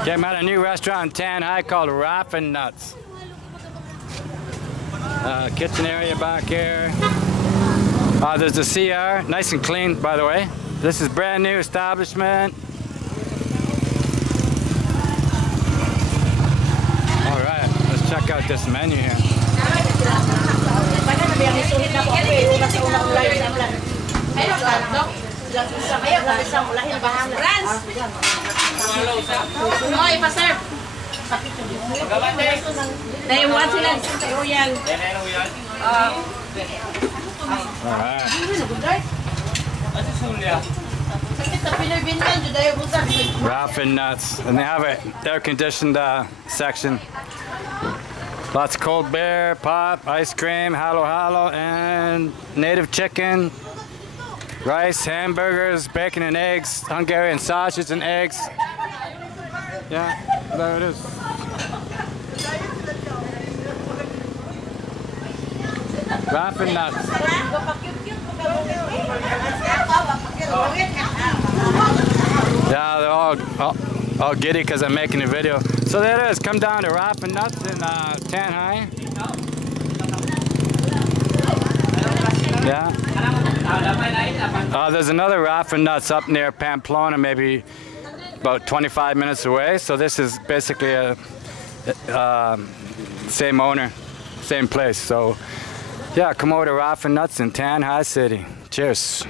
Okay, I'm at a new restaurant in Tanjay called Raffin Nuts. Kitchen area back here. There's the CR, nice and clean, by the way. This is brand new establishment. All right, let's check out this menu here. Raffin Nuts, and they have an air-conditioned section. Lots of cold beer, pop, ice cream, halo, and native chicken, rice, hamburgers, bacon and eggs, Hungarian sausage and eggs. Yeah, there it is. Raffin Nuts. Yeah, they're all giddy because I'm making a video. So there it is. Come down to Raffin Nuts in Tanjay. Yeah. There's another Raffin Nuts up near Pamplona, maybe about 25 minutes away. So this is basically a same owner, same place. So yeah, come over to Raffin Nuts in Tanjay City. Cheers.